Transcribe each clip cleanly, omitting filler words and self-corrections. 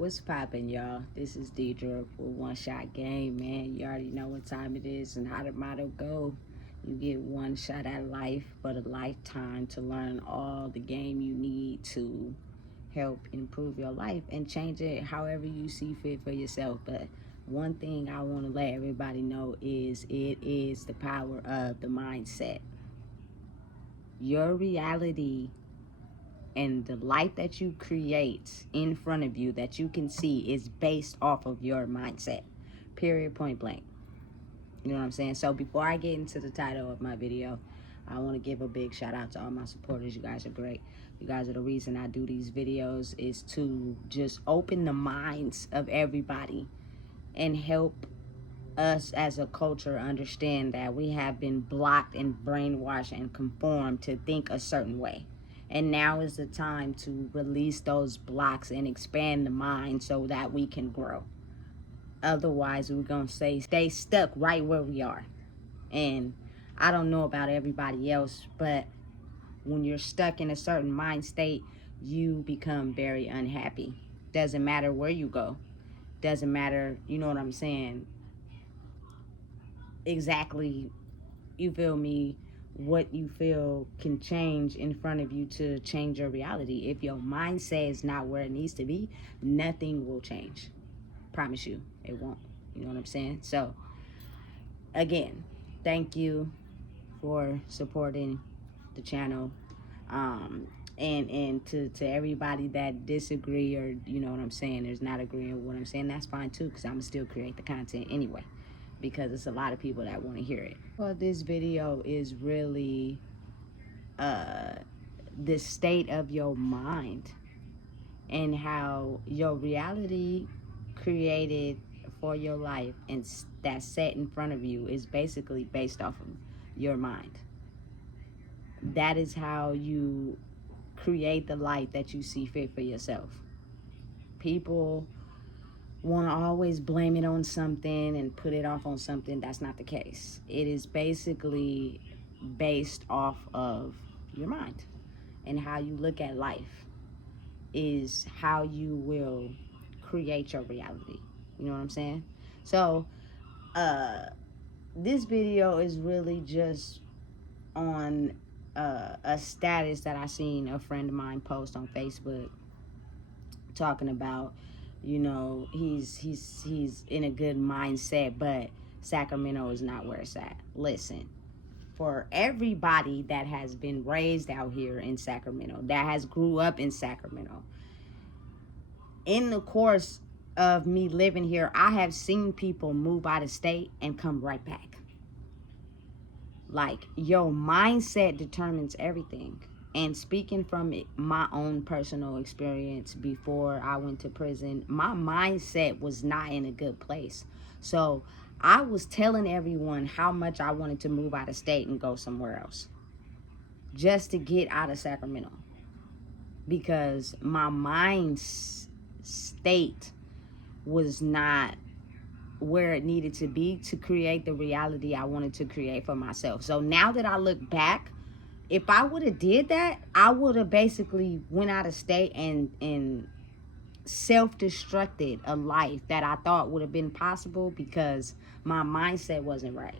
What's poppin', y'all? This is Deidre with One Shot Game, man. You already know what time it is and how the motto go. You get one shot at life, but a lifetime to learn all the game you need to help improve your life and change it however you see fit for yourself. But one thing I want to let everybody know is it is the power of the mindset. Your reality and the life that you create in front of you that you can see is based off of your mindset. Period, point blank. You know what I'm saying? So before I get into the title of my video, I want to give a big shout out to all my supporters. You guys are great. You guys are the reason I do these videos, is to just open the minds of everybody and help us as a culture understand that we have been blocked and brainwashed and conformed to think a certain way. And now is the time to release those blocks and expand the mind so that we can grow. Otherwise, we're going to stay stuck right where we are. And I don't know about everybody else, but when you're stuck in a certain mind state, you become very unhappy. Doesn't matter where you go. Doesn't matter, you know what I'm saying, exactly, you feel me, what you feel can change in front of you to change your reality. If your mindset is not where it needs to be, nothing will change. Promise you, it won't. You know what I'm saying? So, again, thank you for supporting the channel. And to everybody that disagree, or you know what I'm saying, there's not agreeing with what I'm saying, that's fine too, because I'm gonna still create the content anyway, because it's a lot of people that want to hear it. Well, this video is really the state of your mind and how your reality created for your life and that's set in front of you is basically based off of your mind. That is how you create the life that you see fit for yourself. People want to always blame it on something and put it off on something. That's not the case. It is basically based off of your mind, and how you look at life is how you will create your reality. You know what I'm saying? So this video is really just on a status that I seen a friend of mine post on Facebook, talking about, you know, he's in a good mindset, but Sacramento is not where it's at. Listen, for everybody that has been raised out here in Sacramento, that has grew up in Sacramento, in the course of me living here, I have seen people move out of state and come right back. Like, your mindset determines everything. And speaking from my own personal experience, before I went to prison, my mindset was not in a good place. So I was telling everyone how much I wanted to move out of state and go somewhere else, just to get out of Sacramento, because my mind state was not where it needed to be to create the reality I wanted to create for myself. So now that I look back, if I would have did that, I would have basically went out of state and self-destructed a life that I thought would have been possible, because my mindset wasn't right.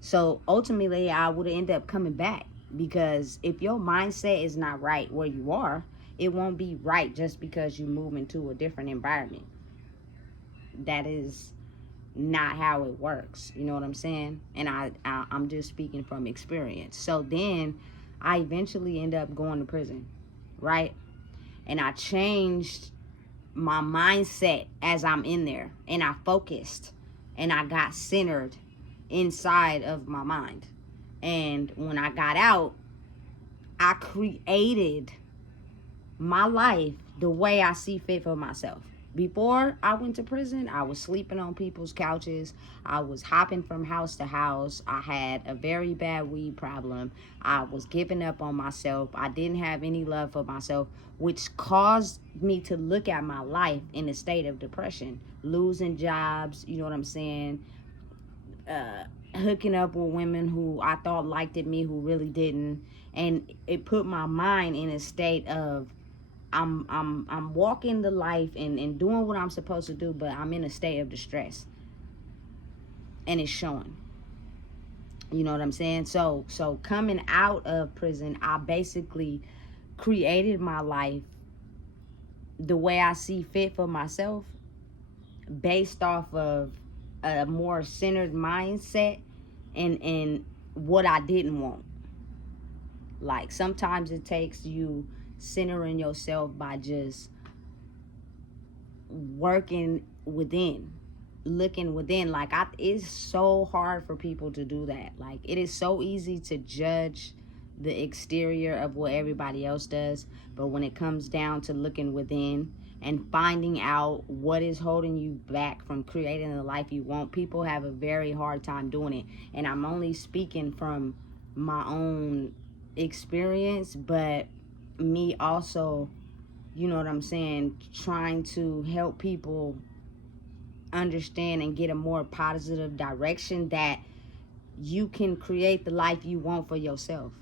So ultimately, I would have ended up coming back, because if your mindset is not right where you are, it won't be right just because you move into a different environment. That is not how it works. You know what I'm saying? And I'm just speaking from experience. So then I eventually end up going to prison, right? And I changed my mindset as I'm in there, and I focused and I got centered inside of my mind. And when I got out, I created my life the way I see fit for myself. Before I went to prison, I was sleeping on people's couches. I was hopping from house to house. I had a very bad weed problem. I was giving up on myself. I didn't have any love for myself, which caused me to look at my life in a state of depression, losing jobs, you know what I'm saying, hooking up with women who I thought liked me who really didn't. And it put my mind in a state of I'm walking the life and doing what I'm supposed to do, but I'm in a state of distress, and it's showing. You know what I'm saying? So coming out of prison, I basically created my life the way I see fit for myself, based off of a more centered mindset and what I didn't want. Like, sometimes it takes you centering yourself by just working within, looking within. Like, it's so hard for people to do that. Like, it is so easy to judge the exterior of what everybody else does, but when it comes down to looking within and finding out what is holding you back from creating the life you want, people have a very hard time doing it. And I'm only speaking from my own experience, but me also, you know what I'm saying, trying to help people understand and get a more positive direction that you can create the life you want for yourself.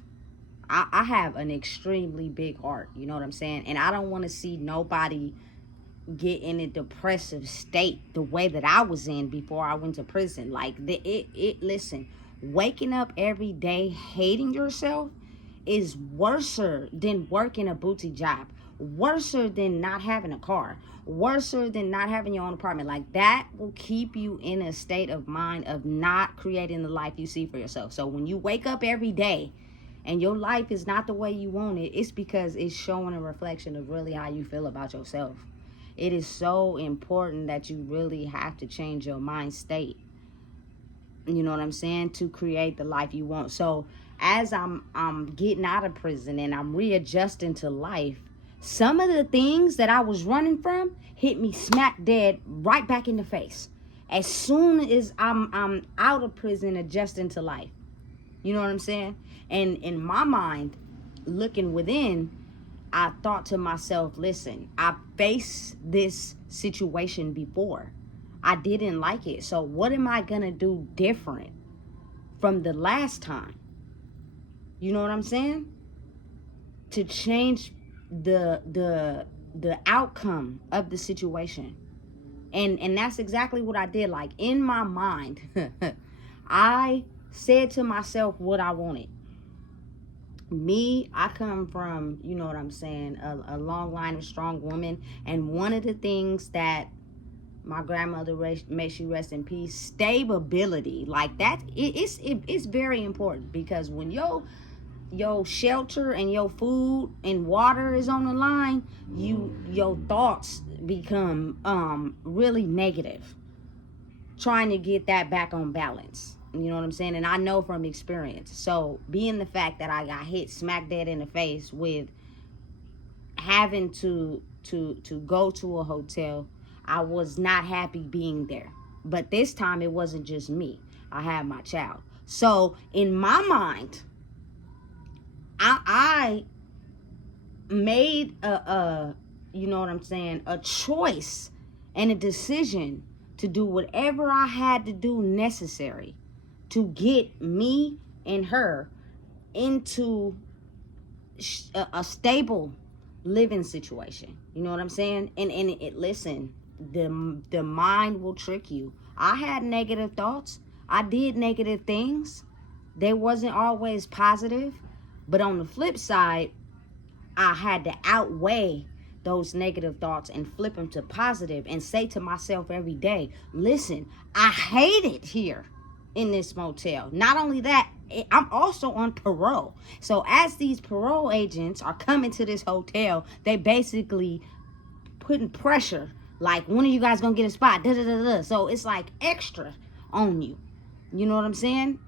I have an extremely big heart, you know what I'm saying? And I don't want to see nobody get in a depressive state the way that I was in before I went to prison. Like, listen, waking up every day hating yourself is worse than working a boutique job, worse than not having a car, worse than not having your own apartment. Like, that will keep you in a state of mind of not creating the life you see for yourself. So when you wake up every day and your life is not the way you want it, it's because it's showing a reflection of really how you feel about yourself. It is so important that you really have to change your mind state, you know what I'm saying, to create the life you want. So as I'm getting out of prison and I'm readjusting to life, some of the things that I was running from hit me smack dead right back in the face as soon as I'm out of prison, adjusting to life. You know what I'm saying? And in my mind, looking within, I thought to myself, listen, I faced this situation before. I didn't like it. So what am I going to do different from the last time? You know what I'm saying? To change the outcome of the situation. And that's exactly what I did. Like, in my mind, I said to myself what I wanted. Me, I come from, you know what I'm saying, a long line of strong women. And one of the things that my grandmother, may she rest in peace, stability, like that, it's very important. Because when your shelter and your food and water is on the line, your thoughts become really negative, trying to get that back on balance. You know what I'm saying? And I know from experience. So being the fact that I got hit smack dead in the face with having to go to a hotel, I was not happy being there. But this time it wasn't just me. I had my child. So in my mind, I made a you know what I'm saying, a choice and a decision to do whatever I had to do necessary to get me and her into a stable living situation. You know what I'm saying? And listen, the mind will trick you. I had negative thoughts. I did negative things. They wasn't always positive. But on the flip side, I had to outweigh those negative thoughts and flip them to positive and say to myself every day, listen, I hate it here in this motel. Not only that, I'm also on parole. So as these parole agents are coming to this hotel, they basically putting pressure, like, when are you guys gonna get a spot? Da, da, da, da. So it's like extra on you. You know what I'm saying?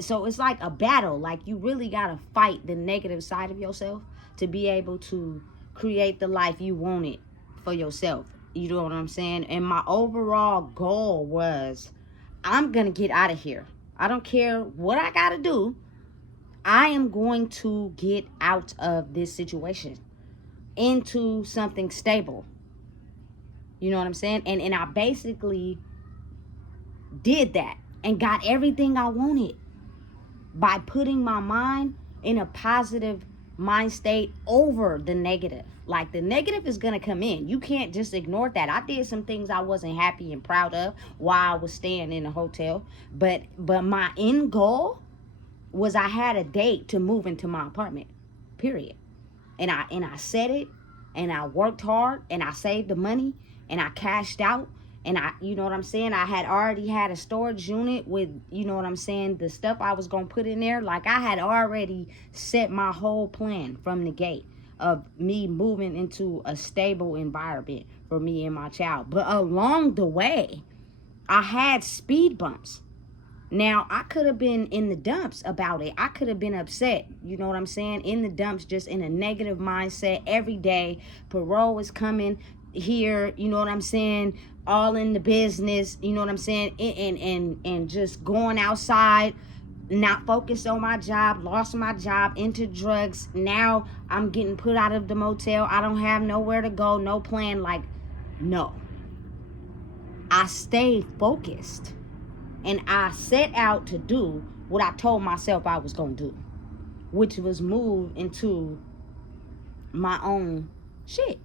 So it's like a battle. Like, you really gotta fight the negative side of yourself to be able to create the life you wanted for yourself. You know what I'm saying? And my overall goal was, I'm gonna get out of here. I don't care what I gotta do. I am going to get out of this situation into something stable. You know what I'm saying? And I basically did that and got everything I wanted by putting my mind in a positive mind state over the negative. Like, the negative is going to come in. You can't just ignore that. I did some things I wasn't happy and proud of while I was staying in a hotel. But my end goal was I had a date to move into my apartment, period. And I said it, and I worked hard, and I saved the money, and I cashed out. And you know what I'm saying? I had already had a storage unit with, you know what I'm saying, the stuff I was going to put in there. Like, I had already set my whole plan from the gate of me moving into a stable environment for me and my child. But along the way, I had speed bumps. Now, I could have been in the dumps about it. I could have been upset, you know what I'm saying, in the dumps, just in a negative mindset every day. Parole is coming here, you know what I'm saying, all in the business, you know what I'm saying, and just going outside, not focused on my job, lost my job, into drugs. Now I'm getting put out of the motel. I don't have nowhere to go, no plan. Like, no. I stayed focused. And I set out to do what I told myself I was going to do, which was move into my own shit.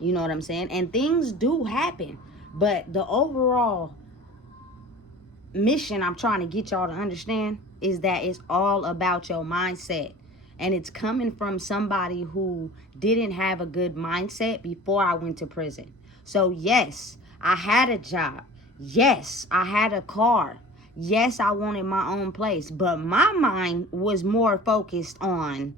You know what I'm saying? And things do happen. But the overall mission I'm trying to get y'all to understand is that it's all about your mindset. And it's coming from somebody who didn't have a good mindset before I went to prison. So yes, I had a job. Yes, I had a car. Yes, I wanted my own place. But my mind was more focused on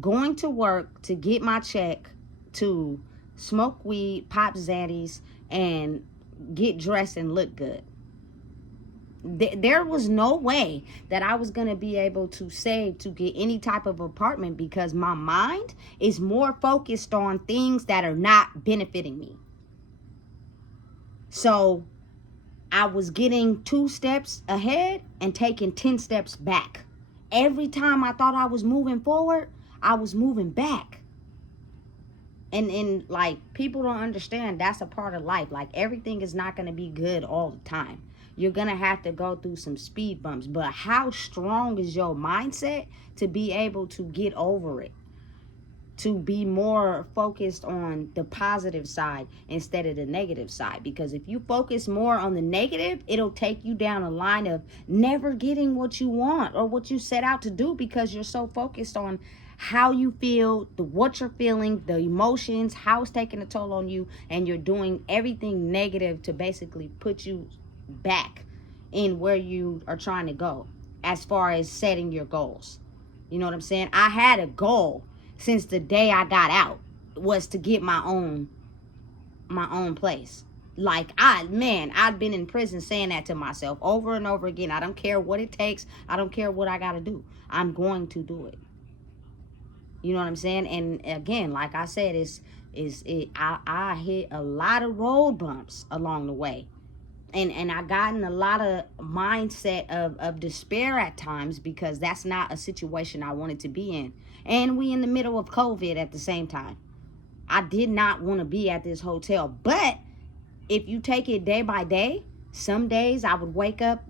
going to work to get my check, to smoke weed, pop zaddies, and get dressed and look good. There was no way that I was going to be able to save to get any type of apartment because my mind is more focused on things that are not benefiting me. So I was getting 2 steps ahead and taking 10 steps back. Every time I thought I was moving forward, I was moving back. And like, people don't understand that's a part of life. Like, everything is not going to be good all the time. You're going to have to go through some speed bumps. But how strong is your mindset to be able to get over it? To be more focused on the positive side instead of the negative side. Because if you focus more on the negative, it'll take you down a line of never getting what you want or what you set out to do, because you're so focused on how you feel, what you're feeling, the emotions, how it's taking a toll on you, and you're doing everything negative to basically put you back in where you are trying to go as far as setting your goals. You know what I'm saying? I had a goal since the day I got out, was to get my own place. Like, I'd been in prison saying that to myself over and over again. I don't care what it takes. I don't care what I got to do. I'm going to do it. You know what I'm saying? And again, like I said, I hit a lot of road bumps along the way. And I got in a lot of mindset of despair at times, because that's not a situation I wanted to be in. And we in the middle of COVID at the same time. I did not want to be at this hotel. But if you take it day by day, some days I would wake up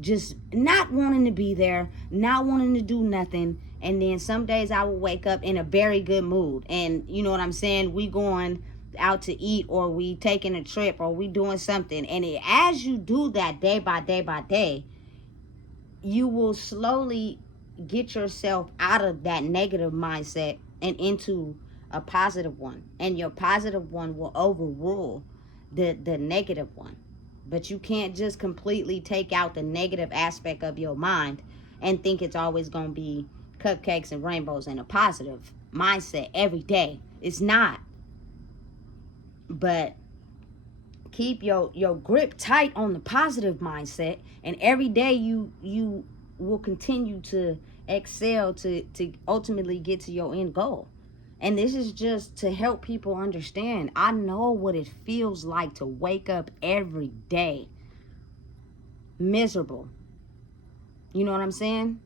just not wanting to be there, not wanting to do nothing. And then some days I would wake up in a very good mood. And you know what I'm saying? We going out to eat, or we taking a trip, or we doing something. And as you do that day by day by day, you will slowly get yourself out of that negative mindset and into a positive one. And your positive one will overrule the negative one. But you can't just completely take out the negative aspect of your mind and think it's always going to be cupcakes and rainbows and a positive mindset every day. It's not. But keep your grip tight on the positive mindset, and every day you will continue to excel to ultimately get to your end goal. And this is just to help people understand. I know what it feels like to wake up every day miserable. You know what I'm saying?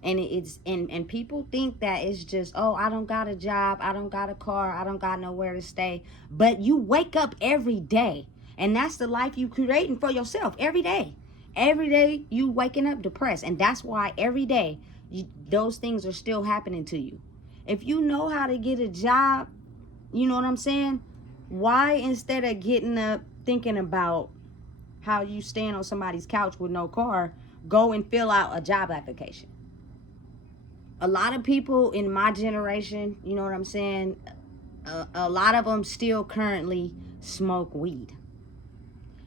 And and people think that it's just, oh, I don't got a job, I don't got a car, I don't got nowhere to stay. But you wake up every day, and that's the life you creating for yourself every day. Every day you waking up depressed, and that's why every day those things are still happening to you. If you know how to get a job, you know what I'm saying? Why, instead of getting up thinking about how you stand on somebody's couch with no car, go and fill out a job application? A lot of people in my generation, you know what I'm saying? A lot of them still currently smoke weed.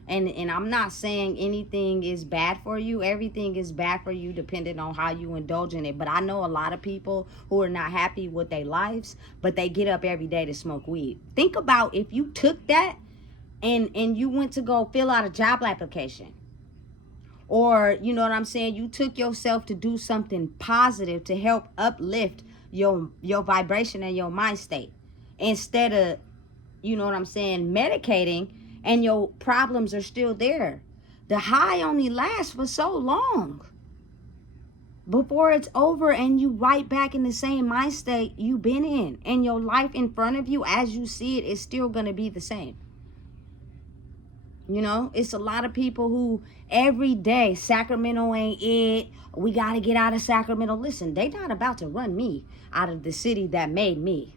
And I'm not saying anything is bad for you. Everything is bad for you depending on how you indulge in it. But I know a lot of people who are not happy with their lives, but they get up every day to smoke weed. Think about if you took that and you went to go fill out a job application. Or, you know what I'm saying, you took yourself to do something positive to help uplift your vibration and your mind state. Instead of, you know what I'm saying, medicating, and your problems are still there. The high only lasts for so long before it's over and you right back in the same mind state you've been in. And your life in front of you, as you see it, is still going to be the same. You know, it's a lot of people who every day, Sacramento ain't it. We got to get out of Sacramento. Listen, they not about to run me out of the city that made me.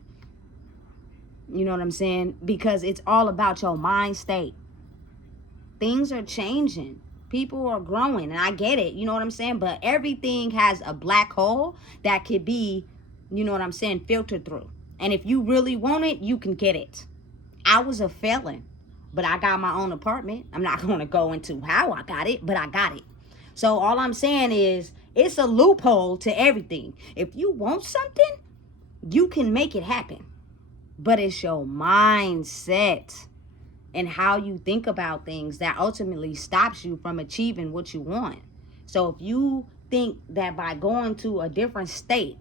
You know what I'm saying? Because it's all about your mind state. Things are changing. People are growing, and I get it. You know what I'm saying? But everything has a black hole that could be, you know what I'm saying, filtered through. And if you really want it, you can get it. I was a felon, but I got my own apartment. I'm not going to go into how I got it, but I got it. So all I'm saying is it's a loophole to everything. If you want something, you can make it happen. But it's your mindset and how you think about things that ultimately stops you from achieving what you want. So if you think that by going to a different state,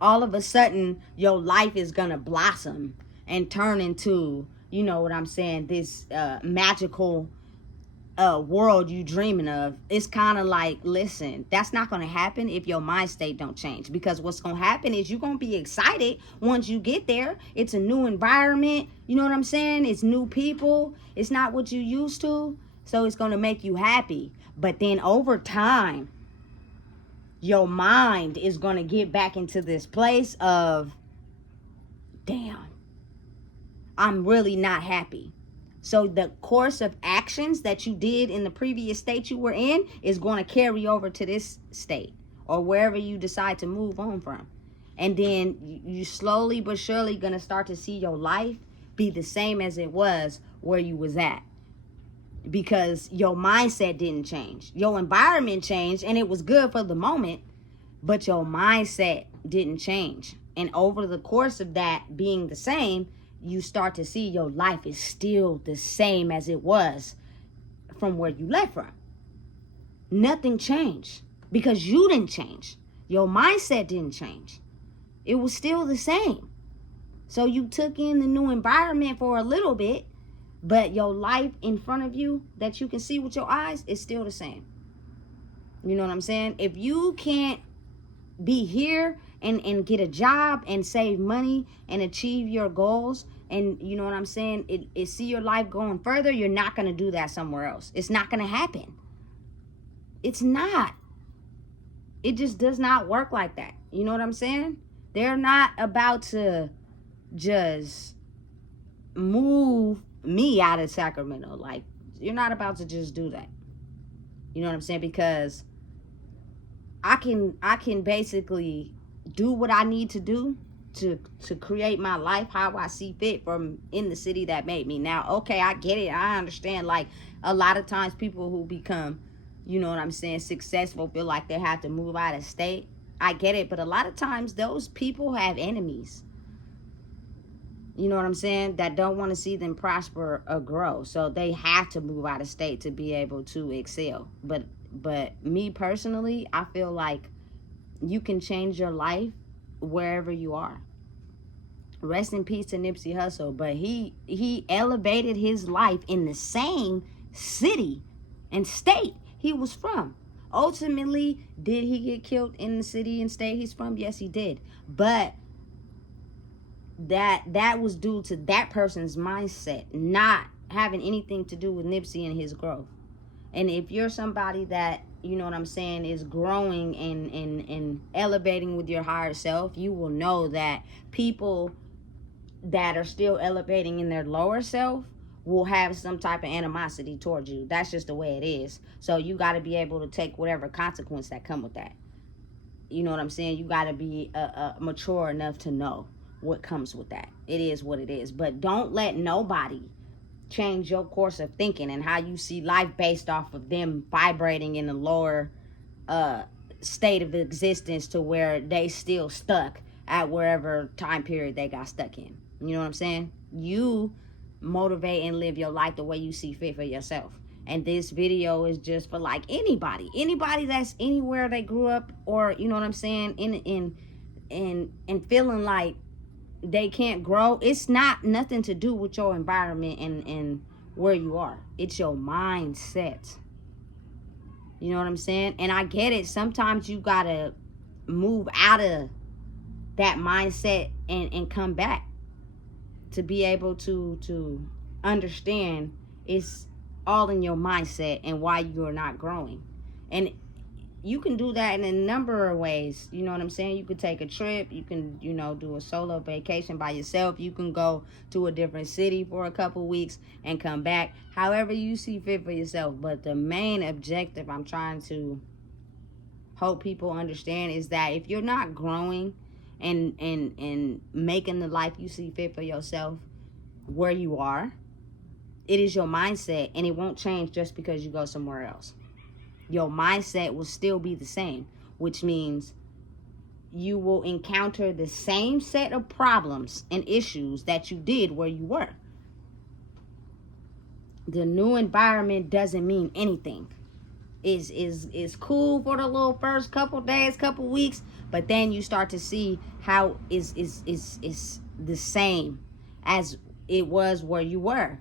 all of a sudden your life is going to blossom and turn into, you know what I'm saying, this magical world you dreaming of, it's kind of like, listen, that's not going to happen if your mind state don't change. Because what's going to happen is you're going to be excited once you get there. It's a new environment, you know what I'm saying? It's new people. It's not what you used to, so it's going to make you happy. But then over time, your mind is going to get back into this place of, damn, I'm really not happy. So the course of actions that you did in the previous state you were in is going to carry over to this state or wherever you decide to move on from. And then you slowly but surely going to start to see your life be the same as it was where you was at. Because your mindset didn't change. Your environment changed and it was good for the moment, but your mindset didn't change. And over the course of that being the same, you start to see your life is still the same as it was from where you left from. Nothing changed because you didn't change. Your mindset didn't change. It was still the same. So you took in the new environment for a little bit, but your life in front of you that you can see with your eyes is still the same. You know what I'm saying? If you can't be here and get a job and save money and achieve your goals, and you know what I'm saying, it see your life going further, you're not going to do that somewhere else. It's not going to happen. It's not. It just does not work like that. You know what I'm saying? They're not about to just move me out of Sacramento. Like, you're not about to just do that. You know what I'm saying? Because I can basically do what I need to do to create my life how I see fit from in the city that made me. Now, okay, I get it. I understand. Like, a lot of times people who become, you know what I'm saying, successful feel like they have to move out of state. I get it. But a lot of times those people have enemies. You know what I'm saying? That don't want to see them prosper or grow. So they have to move out of state to be able to excel. But me personally, I feel like you can change your life wherever you are. Rest in peace to Nipsey Hussle, but he elevated his life in the same city and state he was from. Ultimately, did he get killed in the city and state he's from? Yes, he did. But that was due to that person's mindset, not having anything to do with Nipsey and his growth. And if you're somebody that, you know what I'm saying, is growing and elevating with your higher self, you will know that people that are still elevating in their lower self will have some type of animosity towards you. That's just the way it is. So you got to be able to take whatever consequence that come with that. You know what I'm saying? You got to be mature enough to know what comes with that. It is what it is. But don't let nobody change your course of thinking and how you see life based off of them vibrating in a lower state of existence to where they still stuck at wherever time period they got stuck in. You know what I'm saying? You motivate and live your life the way you see fit for yourself. And this video is just for like anybody that's anywhere they grew up, or you know what I'm saying, in feeling like they can't grow. It's not nothing to do with your environment and where you are. It's your mindset. You know what I'm saying? And I get it. Sometimes you gotta move out of that mindset and come back to be able to understand it's all in your mindset and why you're not growing. And you can do that in a number of ways. You know what I'm saying? You could take a trip. You can, you know, do a solo vacation by yourself. You can go to a different city for a couple weeks and come back. However you see fit for yourself. But the main objective I'm trying to hope people understand is that if you're not growing and making the life you see fit for yourself where you are, it is your mindset, and it won't change just because you go somewhere else. Your mindset will still be the same, which means you will encounter the same set of problems and issues that you did where you were. The new environment doesn't mean anything. Is cool for the little first couple days, couple weeks, but then you start to see how is the same as it was where you were.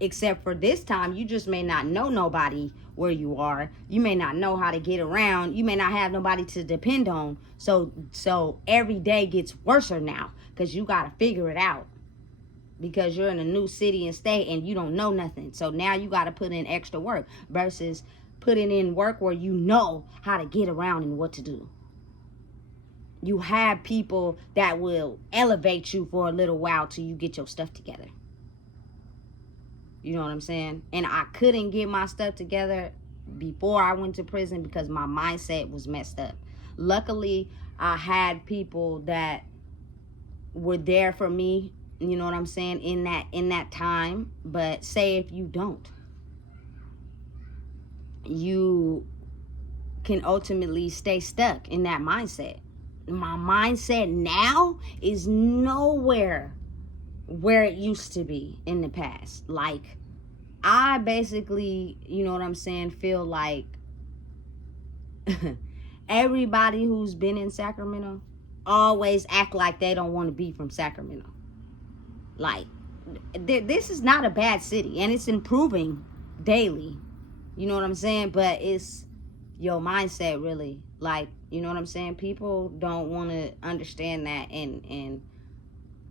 Except for this time, you just may not know nobody where you are. You may not know how to get around. You may not have nobody to depend on. So every day gets worse now because you got to figure it out. Because you're in a new city and state and you don't know nothing. So now you got to put in extra work versus putting in work where you know how to get around and what to do. You have people that will elevate you for a little while till you get your stuff together. You know what I'm saying? And I couldn't get my stuff together before I went to prison because my mindset was messed up. Luckily, I had people that were there for me, you know what I'm saying, in that time. But say if you don't, you can ultimately stay stuck in that mindset. My mindset now is nowhere where it used to be in the past. Like, I basically, you know what I'm saying, feel like everybody who's been in Sacramento always act like they don't want to be from Sacramento. Like, this is not a bad city, and it's improving daily. You know what I'm saying? But it's your mindset, really. Like, you know what I'm saying? People don't want to understand that and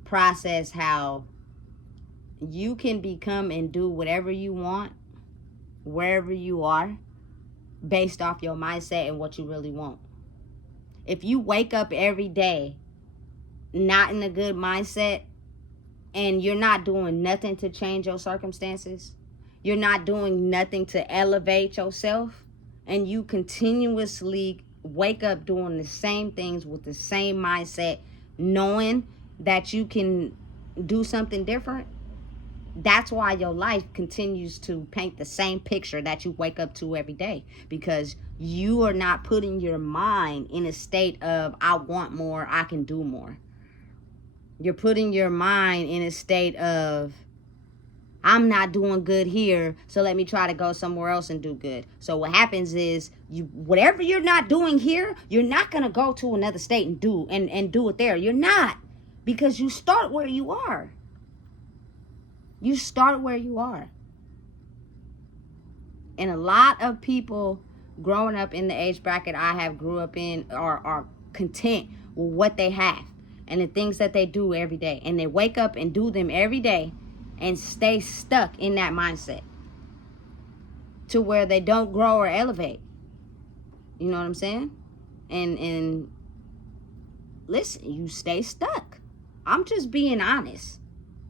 process how you can become and do whatever you want wherever you are based off your mindset and what you really want. If you wake up every day not in a good mindset and you're not doing nothing to change your circumstances, you're not doing nothing to elevate yourself, and you continuously wake up doing the same things with the same mindset, knowing that you can do something different, that's why your life continues to paint the same picture that you wake up to every day, because you are not putting your mind in a state of, I want more, I can do more. You're putting your mind in a state of, I'm not doing good here, so let me try to go somewhere else and do good. So what happens is, whatever you're not doing here, you're not going to go to another state and do it there. You're not. Because you start where you are. You start where you are. And a lot of people growing up in the age bracket I have grew up in are content with what they have and the things that they do every day. And they wake up and do them every day and stay stuck in that mindset. to where they don't grow or elevate. You know what I'm saying? And listen, you stay stuck. I'm just being honest,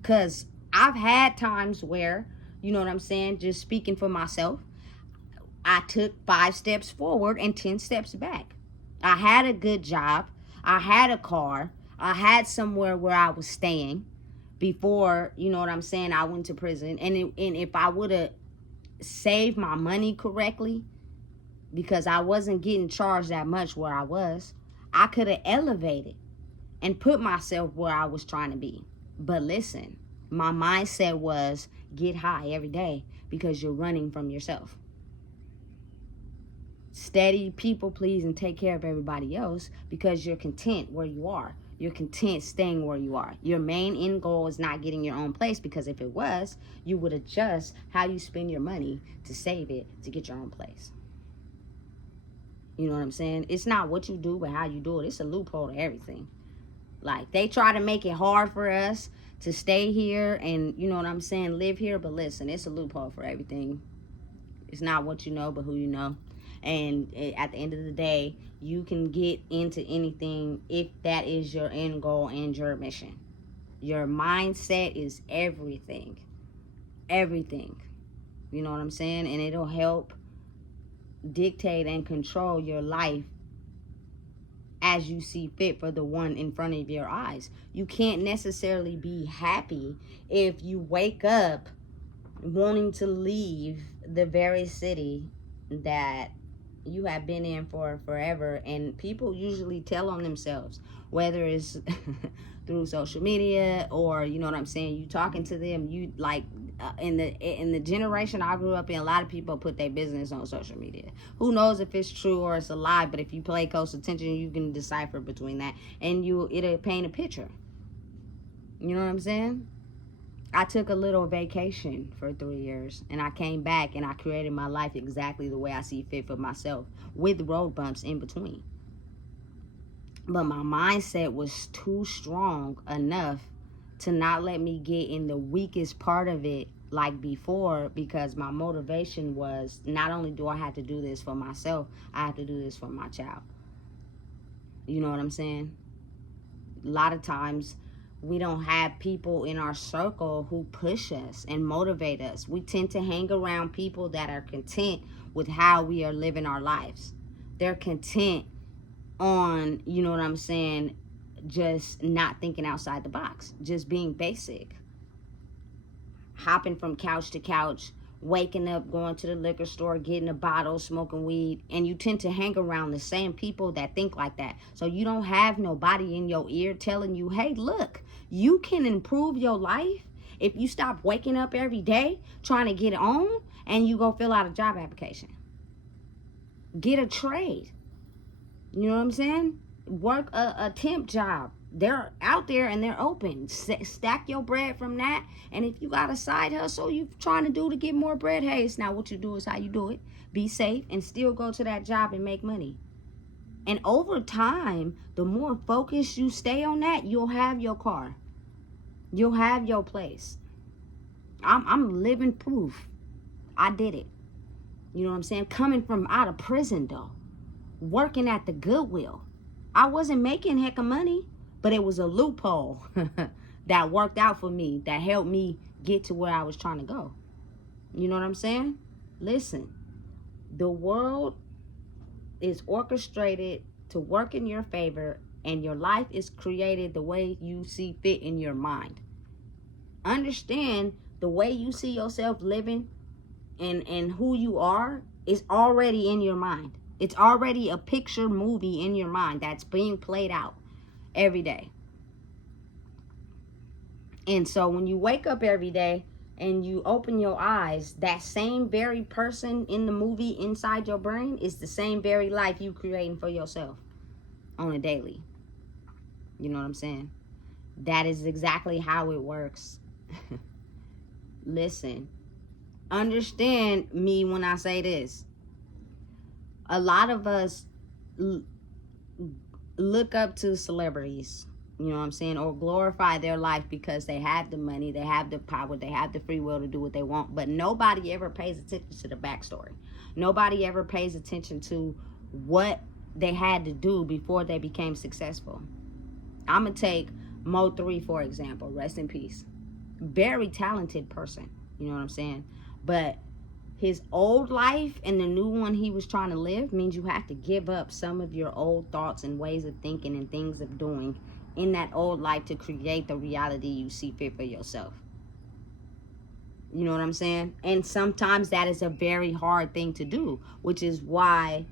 because I've had times where, you know what I'm saying, just speaking for myself, I took 5 steps forward and 10 steps back. I had a good job. I had a car. I had somewhere where I was staying before, you know what I'm saying, I went to prison. And if I would have saved my money correctly, because I wasn't getting charged that much where I was, I could have elevated and put myself where I was trying to be. But listen, my mindset was get high every day because you're running from yourself. Steady people please and take care of everybody else because you're content where you are. You're content staying where you are. Your main end goal is not getting your own place, because if it was, you would adjust how you spend your money to save it to get your own place. You know what I'm saying? It's not what you do, but how you do it. It's a loophole to everything. Like, they try to make it hard for us to stay here and, you know what I'm saying, live here. But listen, it's a loophole for everything. It's not what you know, but who you know. And at the end of the day, you can get into anything if that is your end goal and your mission. Your mindset is everything. Everything. You know what I'm saying? And it'll help dictate and control your life as you see fit for the one in front of your eyes. You can't necessarily be happy if you wake up wanting to leave the very city that you have been in for forever. And people usually tell on themselves, whether it's through social media or, you know what I'm saying, you talking to them. You like in the generation I grew up in, a lot of people put their business on social media. Who knows if it's true or it's a lie, but if you pay close attention, you can decipher between that, and it'll paint a picture. You know what I'm saying? I took a little vacation for 3 years, and I came back and I created my life exactly the way I see fit for myself, with road bumps in between. But my mindset was too strong enough to not let me get in the weakest part of it like before, because my motivation was, not only do I have to do this for myself, I have to do this for my child. You know what I'm saying? A lot of times we don't have people in our circle who push us and motivate us. We tend to hang around people that are content with how we are living our lives. They're content on, you know what I'm saying, just not thinking outside the box, just being basic. Hopping from couch to couch, waking up, going to the liquor store, getting a bottle, smoking weed, and you tend to hang around the same people that think like that. So you don't have nobody in your ear telling you, hey, look, you can improve your life if you stop waking up every day trying to get on and you go fill out a job application. Get a trade. You know what I'm saying? Work a temp job. They're out there and they're open. Stack your bread from that. And if you got a side hustle you trying to do to get more bread, hey, it's not what you do, it's how you do it. Be safe and still go to that job and make money. And over time, the more focused you stay on that, you'll have your car. You'll have your place. I'm living proof. I did it. You know what I'm saying? Coming from out of prison, though. Working at the Goodwill. I wasn't making heck of money, but it was a loophole that worked out for me, that helped me get to where I was trying to go. You know what I'm saying? Listen, the world is orchestrated to work in your favor, and your life is created the way you see fit in your mind. Understand, the way you see yourself living and who you are is already in your mind. It's already a picture movie in your mind that's being played out every day. And so when you wake up every day and you open your eyes, that same very person in the movie inside your brain is the same very life you creating for yourself on a daily. You know what I'm saying? That is exactly how it works. Listen, understand me when I say this. A lot of us look up to celebrities. You know what I'm saying? Or glorify their life because they have the money, they have the power, they have the free will to do what they want. But nobody ever pays attention to the backstory. Nobody ever pays attention to what they had to do before they became successful. I'm going to take Mo3, for example. Rest in peace. Very talented person. You know what I'm saying? But his old life and the new one he was trying to live means you have to give up some of your old thoughts and ways of thinking and things of doing in that old life to create the reality you see fit for yourself. You know what I'm saying? And sometimes that is a very hard thing to do, which is why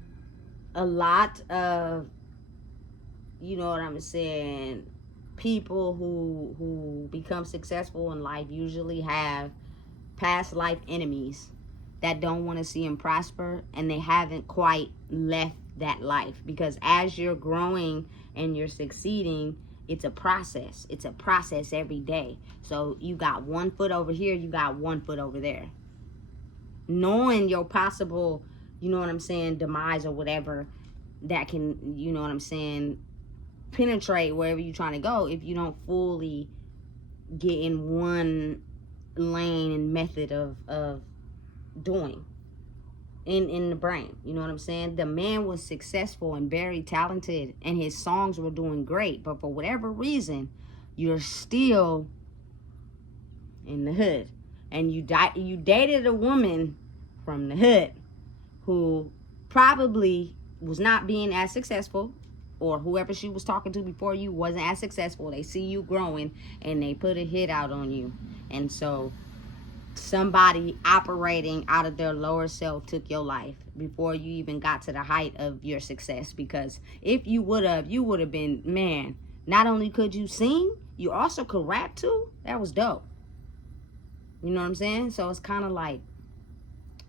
a lot of, you know what I'm saying, people who become successful in life usually have past life enemies that don't want to see them prosper, and they haven't quite left that life. Because as you're growing and you're succeeding, it's a process. It's a process every day. So you got 1 foot over here, you got 1 foot over there. Knowing your possible, you know what I'm saying, demise or whatever that can, you know what I'm saying, penetrate wherever you're trying to go if you don't fully get in one lane and method of doing in the brain. You know what I'm saying? The man was successful and very talented, and his songs were doing great, but for whatever reason, you're still in the hood, and you dated a woman from the hood who probably was not being as successful, or whoever she was talking to before you wasn't as successful. They see you growing and they put a hit out on you, and so somebody operating out of their lower self took your life before you even got to the height of your success. Because if you would have been, man, not only could you sing, you also could rap too. That was dope. You know what I'm saying? So it's kind of like,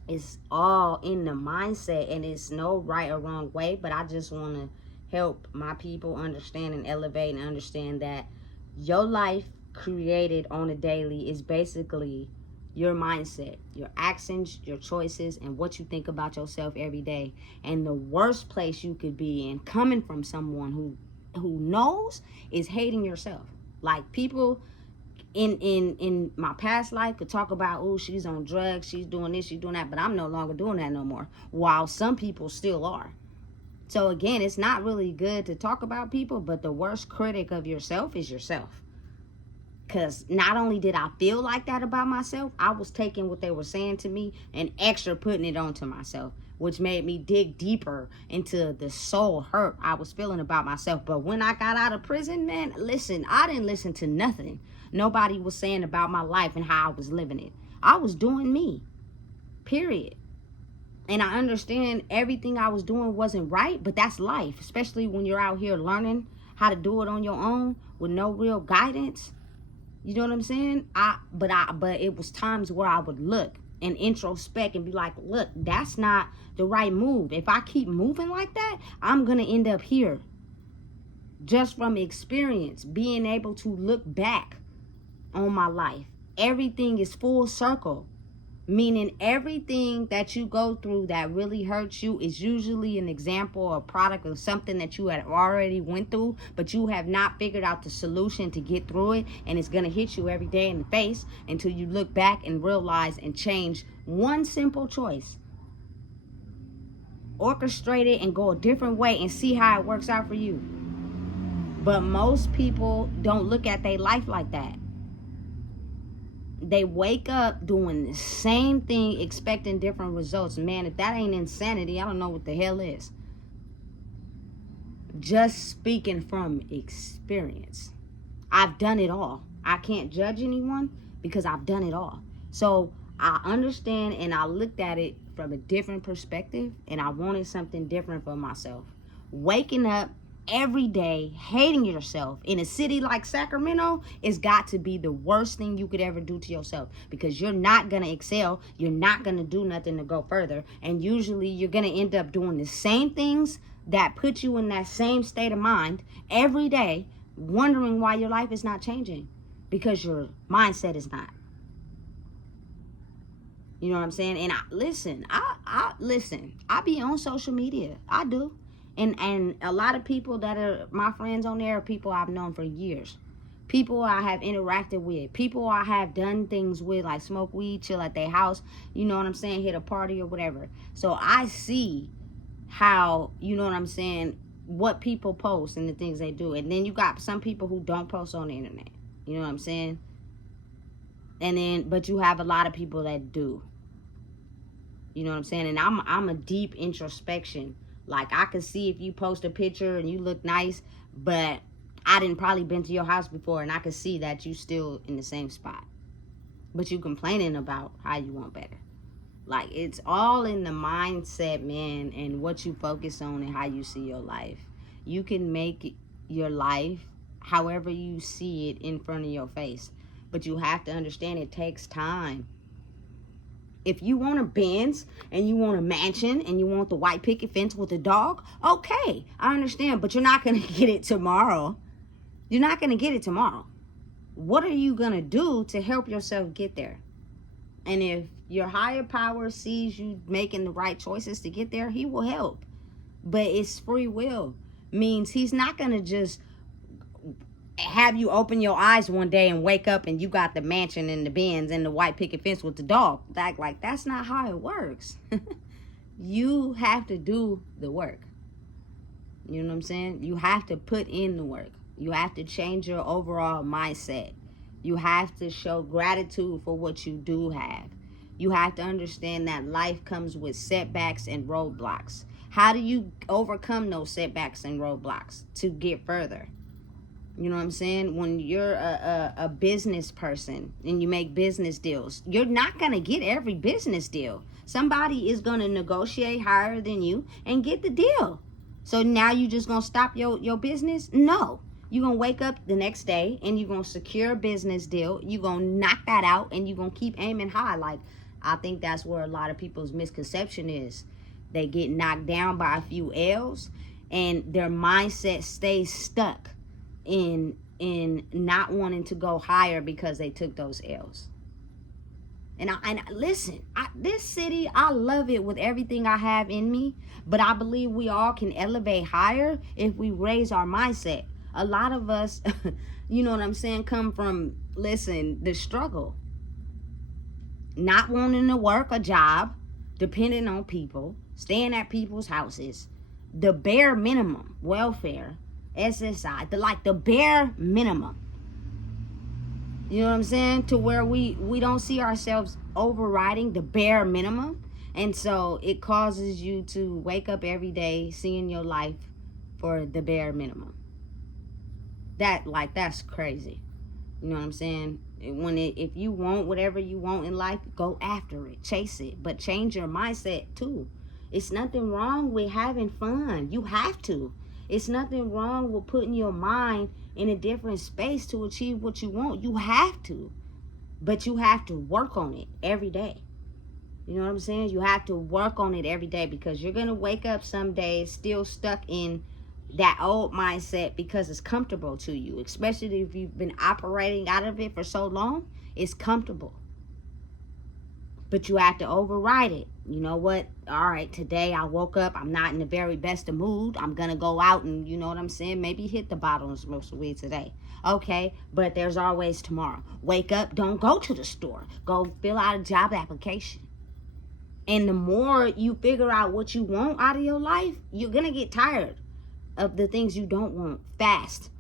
it's all in the mindset, and it's no right or wrong way, but I just want to help my people understand and elevate and understand that your life created on a daily is basically your mindset, your actions, your choices, and what you think about yourself every day. And the worst place you could be in, coming from someone who knows, is hating yourself. Like, people in my past life could talk about, oh, she's on drugs, she's doing this, she's doing that, but I'm no longer doing that no more, while some people still are. So again, it's not really good to talk about people, but the worst critic of yourself is yourself. Because not only did I feel like that about myself, I was taking what they were saying to me and extra putting it onto myself, which made me dig deeper into the soul hurt I was feeling about myself. But when I got out of prison, man, listen, I didn't listen to nothing nobody was saying about my life and how I was living it. I was doing me, period. And I understand everything I was doing wasn't right, but that's life, especially when you're out here learning how to do it on your own with no real guidance. You know what I'm saying? But it was times where I would look and introspect and be like, look, that's not the right move. If I keep moving like that, I'm going to end up here. Just from experience, being able to look back on my life, everything is full circle. Meaning everything that you go through that really hurts you is usually an example or product of something that you had already went through, but you have not figured out the solution to get through it, and it's going to hit you every day in the face until you look back and realize and change one simple choice. Orchestrate it and go a different way and see how it works out for you. But most people don't look at their life like that. They wake up doing the same thing, expecting different results. Man, if that ain't insanity, I don't know what the hell is. Just speaking from experience. I've done it all. I can't judge anyone because I've done it all. So I understand, and I looked at it from a different perspective, and I wanted something different for myself. Waking up every day hating yourself in a city like Sacramento has got to be the worst thing you could ever do to yourself, because you're not going to excel, you're not going to do nothing to go further, and usually you're going to end up doing the same things that put you in that same state of mind every day, wondering why your life is not changing, because your mindset is not. You know what I'm saying? And I be on social media. I do. And a lot of people that are my friends on there are people I've known for years. People I have interacted with. People I have done things with, like smoke weed, chill at their house, you know what I'm saying, hit a party or whatever. So I see how, you know what I'm saying, what people post and the things they do. And then you got some people who don't post on the internet. You know what I'm saying? And then, but you have a lot of people that do. You know what I'm saying? And I'm a deep introspection. Like, I could see if you post a picture and you look nice, but I didn't probably been to your house before, and I could see that you still in the same spot. But you complaining about how you want better. Like, it's all in the mindset, man, and what you focus on and how you see your life. You can make your life however you see it in front of your face. But you have to understand it takes time. If you want a Benz and you want a mansion and you want the white picket fence with a dog, okay, I understand, but you're not going to get it tomorrow. You're not going to get it tomorrow. What are you going to do to help yourself get there? And if your higher power sees you making the right choices to get there, he will help. But it's free will. Means he's not going to just have you open your eyes one day and wake up and you got the mansion and the Benz and the white picket fence with the dog. Like that's not how it works. You have to do the work. You know what I'm saying? You have to put in the work. You have to change your overall mindset. You have to show gratitude for what you do have. You have to understand that life comes with setbacks and roadblocks. How do you overcome those setbacks and roadblocks to get further? You know what I'm saying? When you're a business person and you make business deals, you're not going to get every business deal. Somebody is going to negotiate higher than you and get the deal. So now you just going to stop your business? No. You're going to wake up the next day and you're going to secure a business deal. You're going to knock that out and you're going to keep aiming high. Like, I think that's where a lot of people's misconception is. They get knocked down by a few L's and their mindset stays stuck in not wanting to go higher because they took those L's. And listen, this city, I love it with everything I have in me, but I believe we all can elevate higher if we raise our mindset. A lot of us, you know what I'm saying, come from, listen, the struggle. Not wanting to work a job, depending on people, staying at people's houses, the bare minimum, welfare, SSI, the bare minimum. You know what I'm saying? To where we don't see ourselves overriding the bare minimum. And so it causes you to wake up every day seeing your life for the bare minimum. That's crazy. You know what I'm saying? If you want whatever you want in life, go after it, chase it, but change your mindset too. It's nothing wrong with having fun. You have to. It's nothing wrong with putting your mind in a different space to achieve what you want. You have to. But you have to work on it every day. You know what I'm saying? You have to work on it every day because you're going to wake up some days still stuck in that old mindset because it's comfortable to you. Especially if you've been operating out of it for so long, it's comfortable. But you have to override it. You know what? All right, today I woke up. I'm not in the very best of mood. I'm going to go out and, you know what I'm saying, maybe hit the bottle and smoke some weed today. Okay, but there's always tomorrow. Wake up. Don't go to the store. Go fill out a job application. And the more you figure out what you want out of your life, you're going to get tired of the things you don't want fast.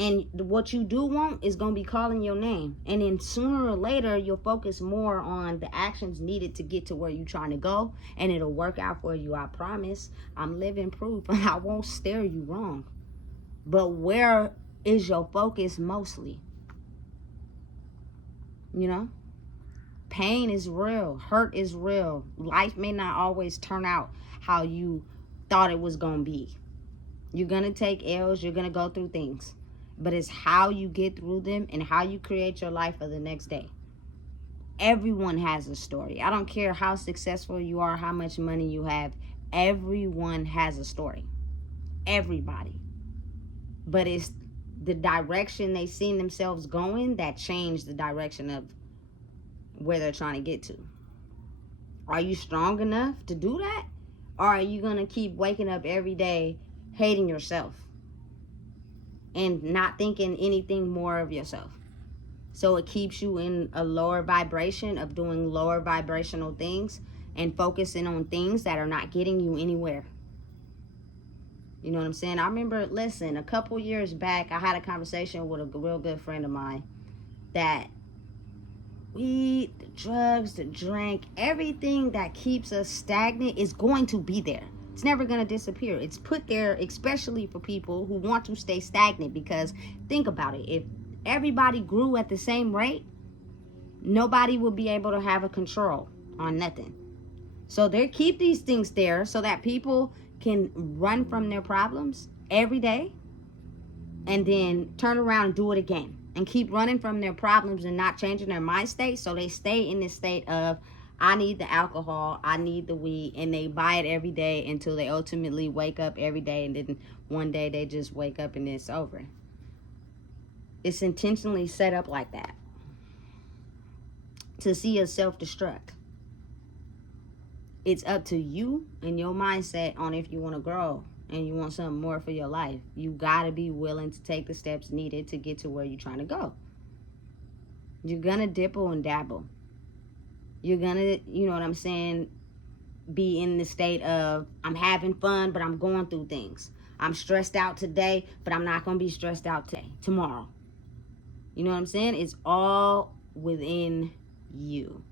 And what you do want is going to be calling your name. And then sooner or later, you'll focus more on the actions needed to get to where you're trying to go. And it'll work out for you, I promise. I'm living proof. I won't steer you wrong. But where is your focus mostly? You know? Pain is real. Hurt is real. Life may not always turn out how you thought it was going to be. You're going to take L's. You're going to go through things. But it's how you get through them and how you create your life for the next day. Everyone has a story. I don't care how successful you are, how much money you have. Everyone has a story. Everybody. But it's the direction they see themselves going that changed the direction of where they're trying to get to. Are you strong enough to do that? Or are you going to keep waking up every day hating yourself and not thinking anything more of yourself. So it keeps you in a lower vibration of doing lower vibrational things and focusing on things that are not getting you anywhere. You know what I'm saying? I remember, listen, a couple years back, I had a conversation with a real good friend of mine that weed, the drugs, the drink, everything that keeps us stagnant is going to be there. It's never going to disappear. It's put there especially for people who want to stay stagnant, because think about it. If everybody grew at the same rate, nobody would be able to have a control on nothing. So they keep these things there so that people can run from their problems every day and then turn around and do it again and keep running from their problems and not changing their mind state. So they stay in this state of, I need the alcohol, I need the weed, and they buy it every day until they ultimately wake up every day, and then one day they just wake up and it's over. It's intentionally set up like that to see us self-destruct. It's up to you and your mindset on if you want to grow and you want something more for your life. You got to be willing to take the steps needed to get to where you're trying to go. You're going to dipple and dabble. You're going to, you know what I'm saying, be in the state of, I'm having fun, but I'm going through things. I'm stressed out today, but I'm not going to be stressed out tomorrow. You know what I'm saying? It's all within you.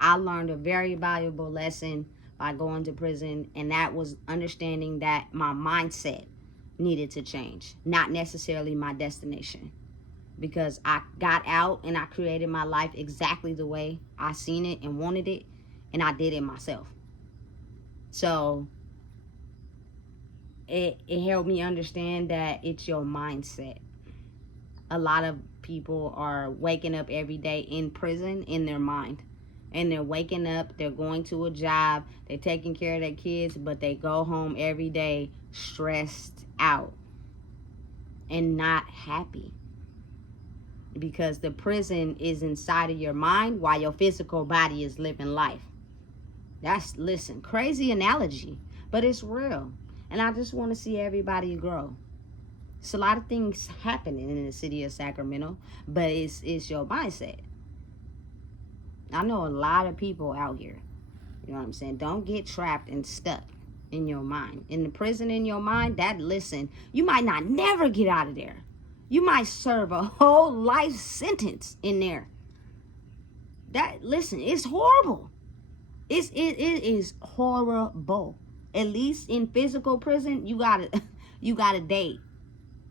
I learned a very valuable lesson by going to prison, and that was understanding that my mindset needed to change, not necessarily my destination. Because I got out and I created my life exactly the way I seen it and wanted it, and I did it myself. So it helped me understand that it's your mindset. A lot of people are waking up every day in prison in their mind. And they're waking up, they're going to a job, they're taking care of their kids, but they go home every day stressed out and not happy. Because the prison is inside of your mind while your physical body is living life. That's, listen, crazy analogy, but it's real. And I just want to see everybody grow. It's a lot of things happening in the city of Sacramento, but it's your mindset. I know a lot of people out here, you know what I'm saying? Don't get trapped and stuck in your mind. In the prison in your mind, that, listen, you might not never get out of there. You might serve a whole life sentence in there. That, listen, it's horrible. It is horrible. At least in physical prison, you gotta date.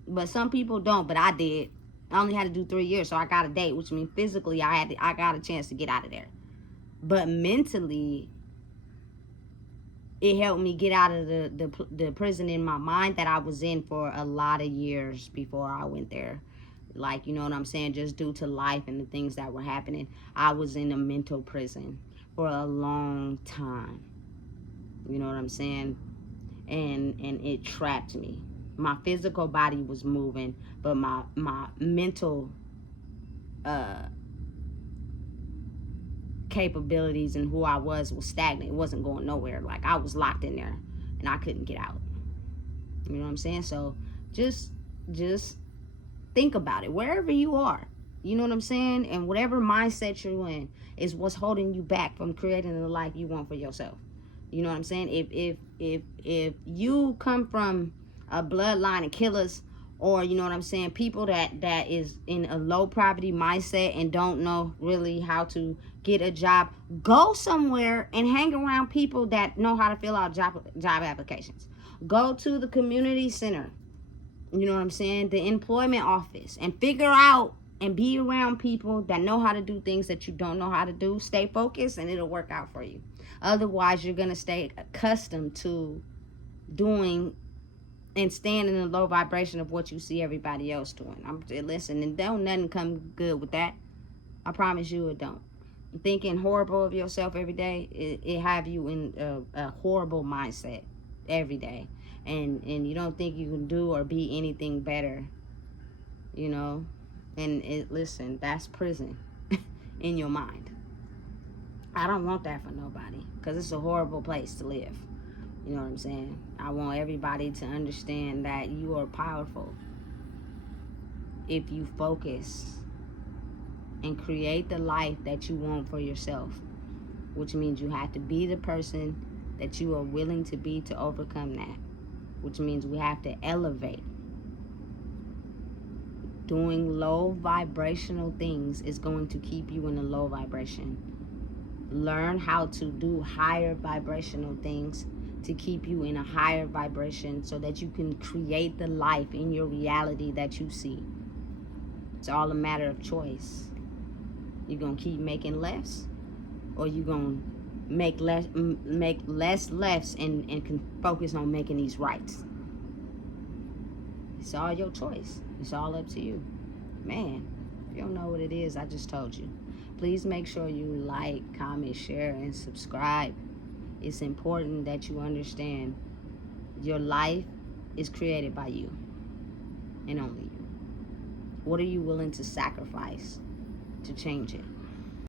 But some people don't, but I did. I only had to do 3 years, so I got a date, which means physically I got a chance to get out of there. But mentally, it helped me get out of the prison in my mind that I was in for a lot of years before I went there. Like, you know what I'm saying? Just due to life and the things that were happening, I was in a mental prison for a long time. You know what I'm saying? And it trapped me. My physical body was moving, but my mental capabilities and who I was stagnant. It wasn't going nowhere. Like, I was locked in there and I couldn't get out. You know what I'm saying? So just think about it wherever you are. You know what I'm saying? And whatever mindset you're in is what's holding you back from creating the life you want for yourself. You know what I'm saying? If you come from a bloodline of killers, or, you know what I'm saying, people that is in a low poverty mindset and don't know really how to get a job, go somewhere and hang around people that know how to fill out job applications. Go to the community center, you know what I'm saying, the employment office, and figure out and be around people that know how to do things that you don't know how to do. Stay focused and it'll work out for you. Otherwise, you're going to stay accustomed to doing and staying in the low vibration of what you see everybody else doing. Listen, and don't nothing come good with that. I promise you it don't. Thinking horrible of yourself every day, it have you in a horrible mindset every day. And you don't think you can do or be anything better, you know? And listen, that's prison in your mind. I don't want that for nobody, because it's a horrible place to live. You know what I'm saying? I want everybody to understand that you are powerful if you focus and create the life that you want for yourself, which means you have to be the person that you are willing to be to overcome that, which means we have to elevate. Doing low vibrational things is going to keep you in a low vibration. Learn how to do higher vibrational things to keep you in a higher vibration so that you can create the life in your reality that you see. It's all a matter of choice. You're going to keep making less, or you're going to make less lefts and can focus on making these rights. It's all your choice. It's all up to you. Man, if you don't know what it is, I just told you. Please make sure you like, comment, share, and subscribe. It's important that you understand your life is created by you and only you. What are you willing to sacrifice to change it?